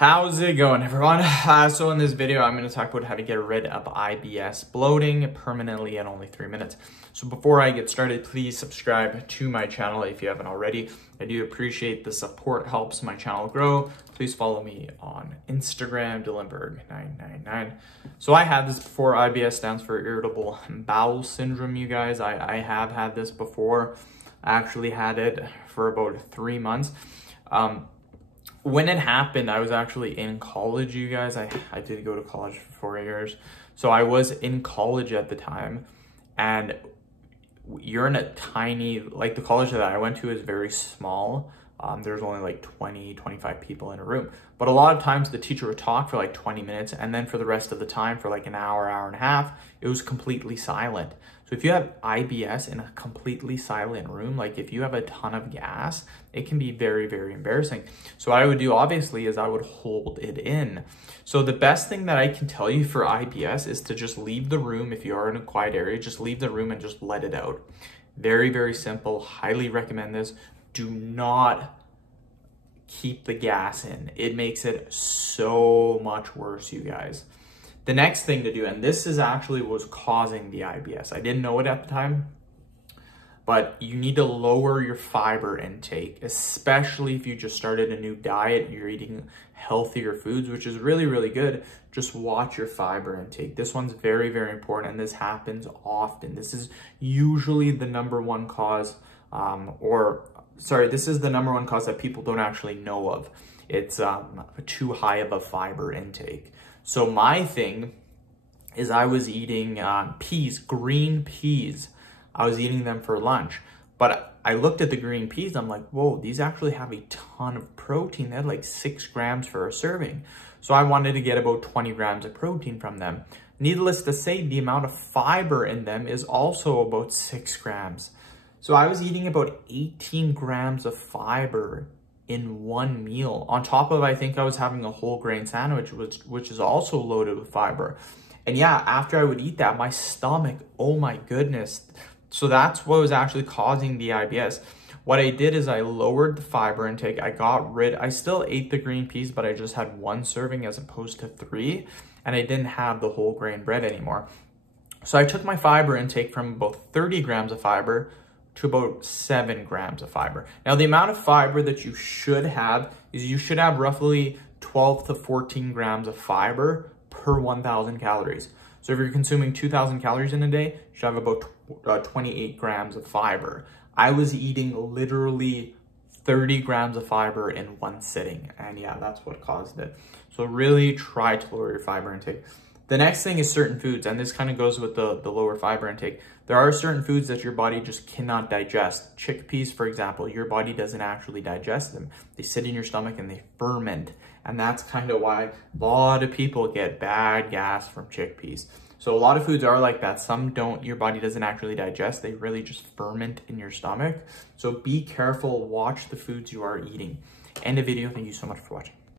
How's it going, everyone? So in this video, I'm going to talk about how to get rid of IBS bloating permanently in only 3 minutes. So before I get started, please subscribe to my channel if you haven't already. I do appreciate the support, helps my channel grow. Please follow me on Instagram, Dillenberg999. So I had this before. IBS stands for irritable bowel syndrome, you guys. I have had this before. I actually had it for about 3 months. When it happened, I was actually in college, you guys. I did go to college for 4 years. So I was in college at the time, and you're in a tiny, like the college that I went to is very small. There's only like 20, 25 people in a room. But a lot of times the teacher would talk for like 20 minutes, and then for the rest of the time, for like an hour, hour and a half, it was completely silent. So if you have IBS in a completely silent room, like if you have a ton of gas, it can be very, very embarrassing. So what I would do, obviously, is I would hold it in. So the best thing that I can tell you for IBS is to just leave the room. If you are in a quiet area, just leave the room and just let it out. Very, very simple. Highly recommend this. Do not keep the gas in. It makes it so much worse, you guys. The next thing to do, and this is actually what was causing the IBS. I didn't know it at the time, but you need to lower your fiber intake, especially if you just started a new diet, you're eating healthier foods, which is really, really good. Just watch your fiber intake. This one's very, very important, and this happens often. This is usually the number one cause, this is the number one cause that people don't actually know of. It's too high of a fiber intake. So my thing is I was eating peas, green peas. I was eating them for lunch, but I looked at the green peas. I'm like, whoa, these actually have a ton of protein. They had like 6 grams for a serving. So I wanted to get about 20 grams of protein from them. Needless to say, the amount of fiber in them is also about 6 grams. So I was eating about 18 grams of fiber in one meal. On top of, I think I was having a whole grain sandwich, which is also loaded with fiber. And yeah, after I would eat that, my stomach, oh my goodness. So that's what was actually causing the IBS. What I did is I lowered the fiber intake. I still ate the green peas, but I just had 1 serving as opposed to 3. And I didn't have the whole grain bread anymore. So I took my fiber intake from about 30 grams of fiber to about 7 grams of fiber. Now, the amount of fiber that you should have is you should have roughly 12 to 14 grams of fiber per 1,000 calories. So if you're consuming 2,000 calories in a day, you should have about 28 grams of fiber. I was eating literally 30 grams of fiber in one sitting. And yeah, that's what caused it. So really try to lower your fiber intake. The next thing is certain foods, and this kind of goes with the lower fiber intake. There are certain foods that your body just cannot digest. Chickpeas, for example, your body doesn't actually digest them. They sit in your stomach and they ferment. And that's kind of why a lot of people get bad gas from chickpeas. So a lot of foods are like that. Some don't, your body doesn't actually digest. They really just ferment in your stomach. So be careful, watch the foods you are eating. End of video. Thank you so much for watching.